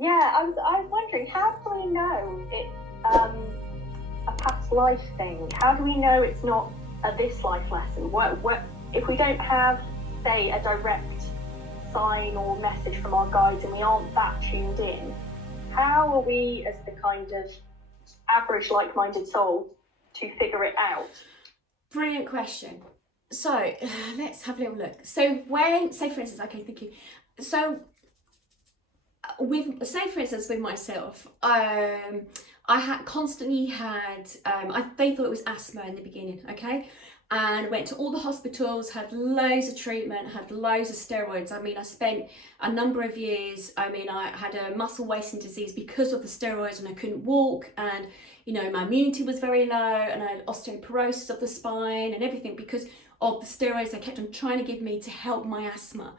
Yeah, I was wondering, how do we know it's a past life thing? How do we know it's not a this life lesson? What if we don't have, say, a direct sign or message from our guides and we aren't that tuned in? How are we, as the kind of average like-minded soul, to figure it out? Brilliant question. So let's have a little look. So when, say for instance, okay, thank you. So with, say for instance, with myself, I had constantly had, they thought it was asthma in the beginning, okay? And went to all the hospitals, had loads of treatment, had loads of steroids. I mean, I spent a number of years, I mean, I had a muscle wasting disease because of the steroids and I couldn't walk, and, you know, my immunity was very low, and I had osteoporosis of the spine and everything because of the steroids they kept on trying to give me to help my asthma.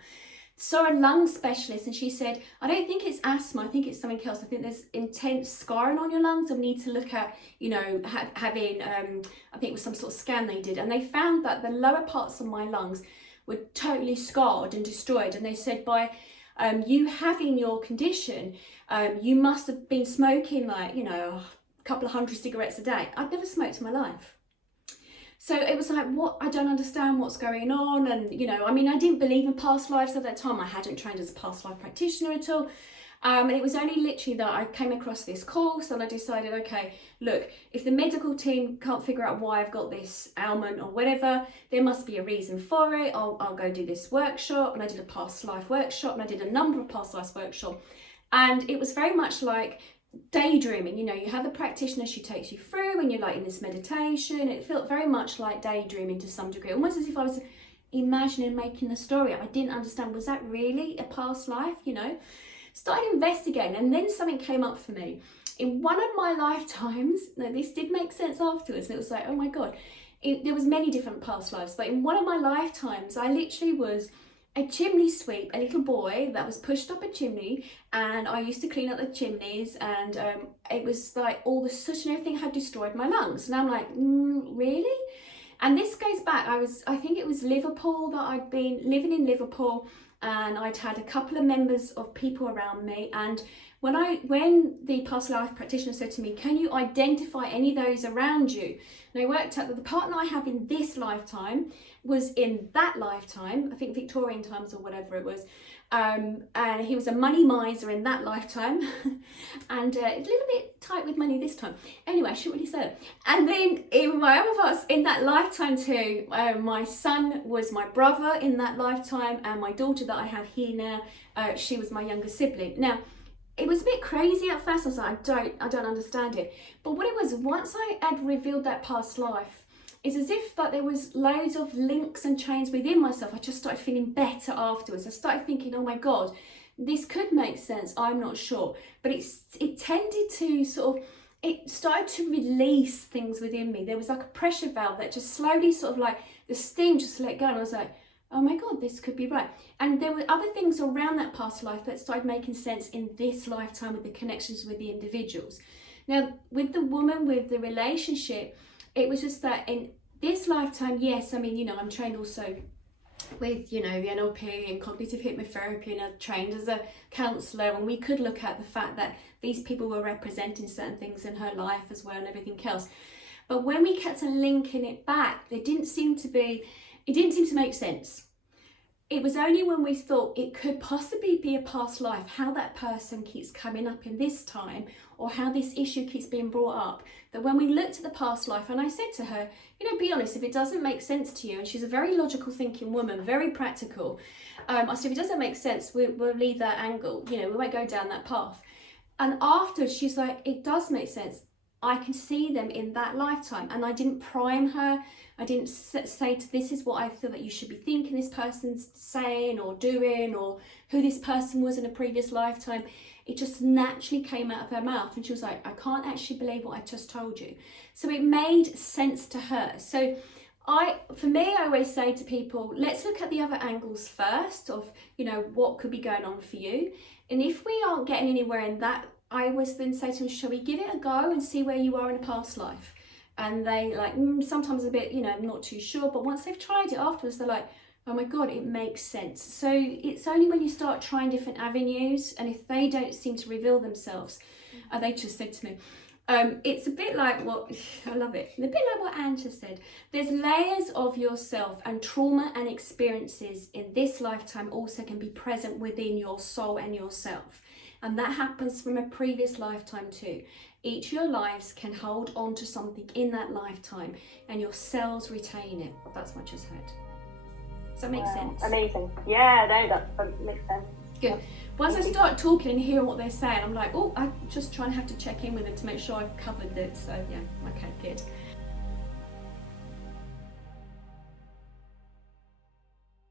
Saw a lung specialist and she said, I don't think it's asthma, I think it's something else. I think there's intense scarring on your lungs and we need to look at, you know, having, I think it was some sort of scan they did. And they found that the lower parts of my lungs were totally scarred and destroyed. And they said, by you having your condition, you must have been smoking like, you know, a couple of hundred cigarettes a day. I'd never smoked in my life. So it was like, what? I don't understand what's going on. And, you know, I mean, I didn't believe in past lives at that time. I hadn't trained as a past life practitioner at all. And it was only literally that I came across this course and I decided, okay, look, if the medical team can't figure out why I've got this ailment or whatever, there must be a reason for it. I'll go do this workshop. And I did a past life workshop and I did a number of past life workshops. And it was very much like daydreaming. You know, you have the practitioner, she takes you through and you're like in this meditation. It felt very much like daydreaming to some degree, almost as if I was imagining making the story. I didn't understand, was that really a past life, you know? Started investigating, and then something came up for me. In one of my lifetimes, now this did make sense afterwards, and it was like, oh my God, there was many different past lives, but in one of my lifetimes, I literally was a chimney sweep, a little boy that was pushed up a chimney, and I used to clean up the chimneys, and it was like all the soot and everything had destroyed my lungs. And I'm like, really? And this goes back, I think it was Liverpool, that I'd been living in Liverpool, and I'd had a couple of members of people around me, and when the past life practitioner said to me, can you identify any of those around you? And I worked out that the partner I have in this lifetime was in that lifetime, I think Victorian times or whatever it was, and he was a money miser in that lifetime, and a little bit tight with money this time. Anyway, I shouldn't really say it. And then in my other parts, in that lifetime too, my son was my brother in that lifetime, and my daughter that I have here now, she was my younger sibling. Now, it was a bit crazy at first. I was like, I don't understand it. But what it was, once I had revealed that past life, it's as if that there was loads of links and chains within myself. I just started feeling better afterwards. I started thinking, oh my God, this could make sense. I'm not sure. But it tended to sort of, it started to release things within me. There was like a pressure valve that just slowly sort of like, the steam just let go. And I was like, oh my God, this could be right. And there were other things around that past life that started making sense in this lifetime with the connections with the individuals. Now, with the woman, with the relationship, it was just that in this lifetime, yes, I mean, you know, I'm trained also with, you know, the NLP and cognitive hypnotherapy, and I'm trained as a counsellor, and we could look at the fact that these people were representing certain things in her life as well and everything else. But when we kept on linking it back, it didn't seem to make sense. It was only when we thought it could possibly be a past life, how that person keeps coming up in this time, or how this issue keeps being brought up, that when we looked at the past life, and I said to her, you know, be honest, if it doesn't make sense to you, and she's a very logical thinking woman, very practical, I said, if it doesn't make sense, we'll leave that angle, you know, we won't go down that path. And after, she's like, it does make sense. I can see them in that lifetime. And I didn't prime her. I didn't say to this is what I feel that you should be thinking this person's saying or doing, or who this person was in a previous lifetime. It just naturally came out of her mouth, and she was like, I can't actually believe what I just told you. So it made sense to her. So for me, I always say to people, let's look at the other angles first of, you know, what could be going on for you. And if we aren't getting anywhere in that, I always then say to them, shall we give it a go and see where you are in a past life? And they like, sometimes a bit, you know, I'm not too sure. But once they've tried it afterwards, they're like, Oh my God, it makes sense. So it's only when you start trying different avenues, and if they don't seem to reveal themselves, they just said to me, it's a bit like what, I love it, a bit like what Anne just said. There's layers of yourself, and trauma and experiences in this lifetime also can be present within your soul and yourself. And that happens from a previous lifetime too. Each of your lives can hold on to something in that lifetime, and your cells retain it. That's what I just heard. Does that make sense? Amazing. Yeah, no, that makes sense. Good. Once I start talking and hear what they're saying, I'm like, oh, I'm just trying to have to check in with them to make sure I've covered it. So yeah, okay, good.